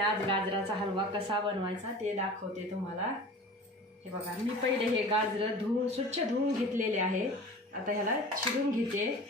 आज गाजराचा हलवा कसा बनवायचा ते दाखवते तुम्हाला. हे बघा मी पहिले हे गाजरं धुवून स्वच्छ धुवून घेतलेले आहे. आता ह्याला चिरून घेते.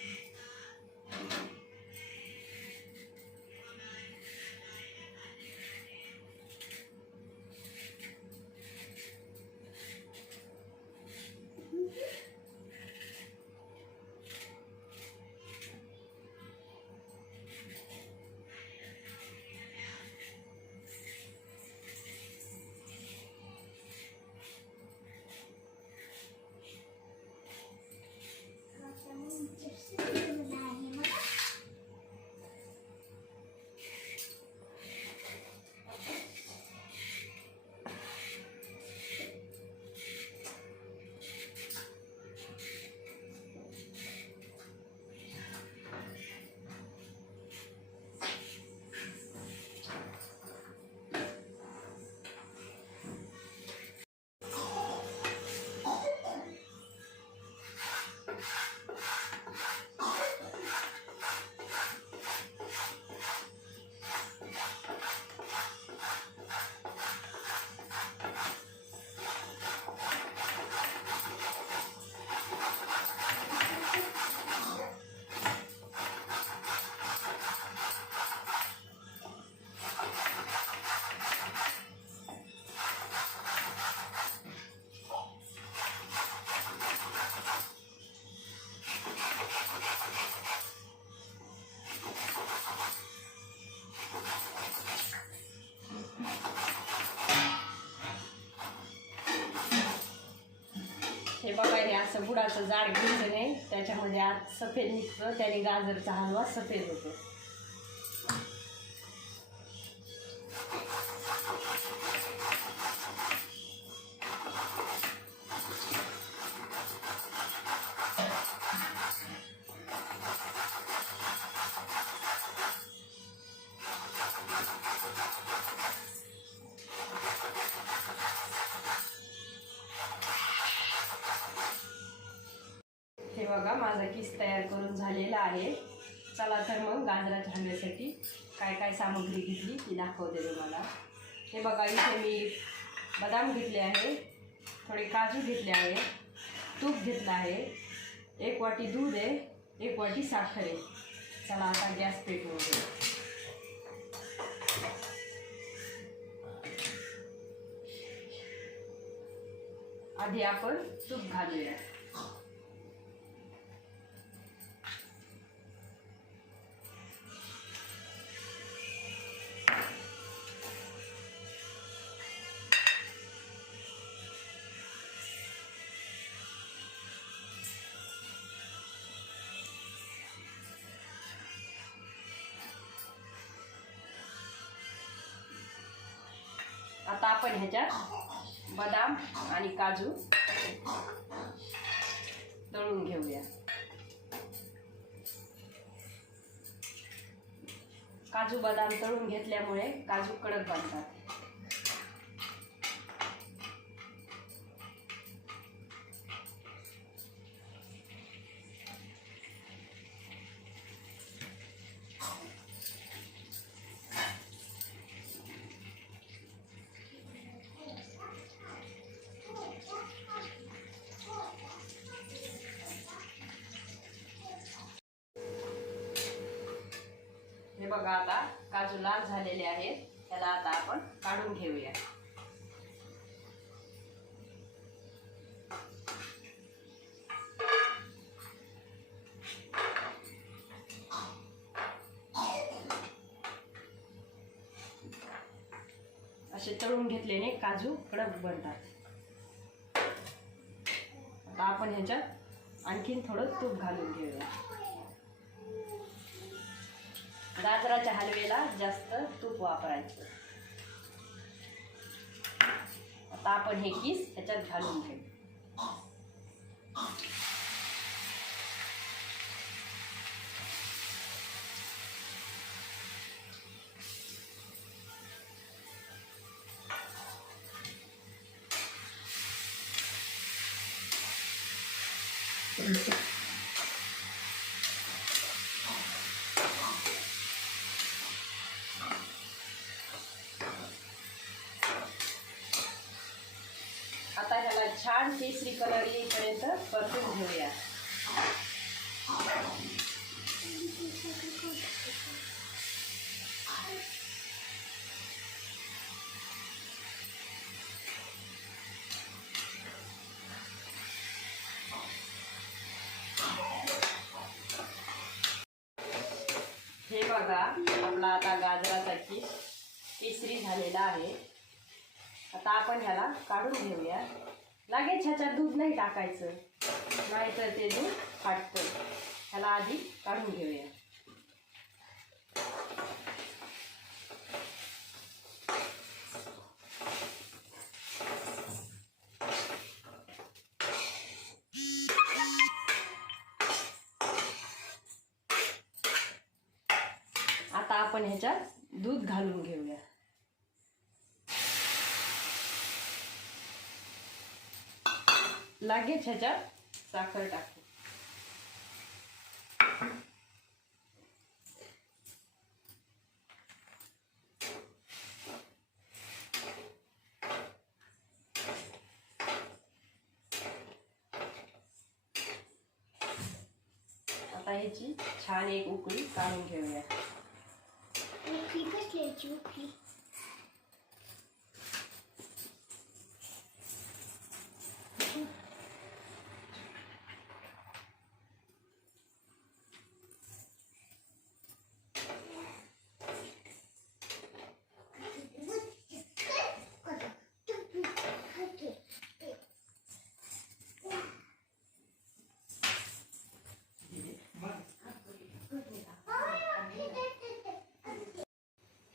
असं बुडाचं जाड घ्यायचं नाही. त्याच्यामध्ये आज सफेद निघतं. त्याने गाजरचा हलवा सफेद होतो. बघा माझा किस तयार करून झालेला आहे. चला तर मग गाजराच्या हलव्यासाठी काय काय सामग्री घेतली ती दाखवते तुम्हाला. हे बघा इथे मी बदाम घेतले आहे थोडे काजू घेतले आहे तूप घेतलं आहे एक वाटी दूध आहे एक वाटी साखर आहे. चला आता गॅस पेटवून घेऊ. आधी आपण तूप घालूया. आता आपण ह्याच्यात बदाम आणि काजू तळून घेऊया. काजू बदाम तळून घेतल्यामुळे काजू कडक बनतात. बघा आता काजू लाल झालेले आहेत. त्याला आता आपण काढून घेऊया. असे तळून घेतल्याने काजू कडक बनतात. आता आपण ह्याच्यात आणखीन थोडं तूप घालून घेऊया. गाजराच्या हलवेला जास्त तूप वापरायचं. आता आपण हे किस त्याच्यात घालून घेऊ. छान केसरी कलर येईपर्यंत परतून घेऊया. हे बघा आपला आता गाजराचा किस केसरी झालेला आहे. आता आपण ह्याला काढून घेऊया. लगेच ह्याच्यात दूध नाही टाकायचं. नाहीतर ते दूध फाटतं. ह्याला आधी काढून घेऊया. आता आपण ह्याच्यात दूध घालून घेऊया. लगेच ह्याच्यात साखर टाकू आता ह्याची छान एक उकळी काढून घेऊया.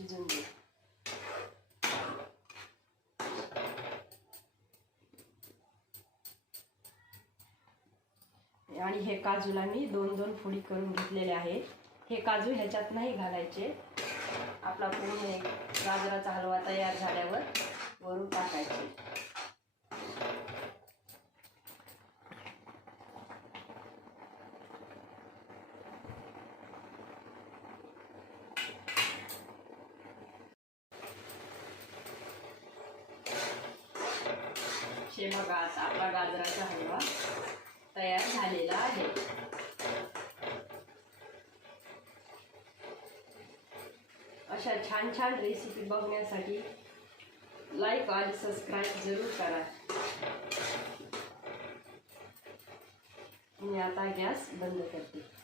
शिजून घे आणि हे काजूला मी दोन दोन फोडी करून घेतलेले आहेत. हे काजू ह्याच्यात नाही घालायचे. आपला पूर्ण गाजराचा हलवा तयार झाल्यावर वरून टाकायचे. हे बघा आता आपला गाजराचा हलवा तयार झालेला आहे. अशा छान छान रेसिपी बघण्यासाठी लाईक आणि सबस्क्राईब जरूर करा. मी आता गॅस बंद करते.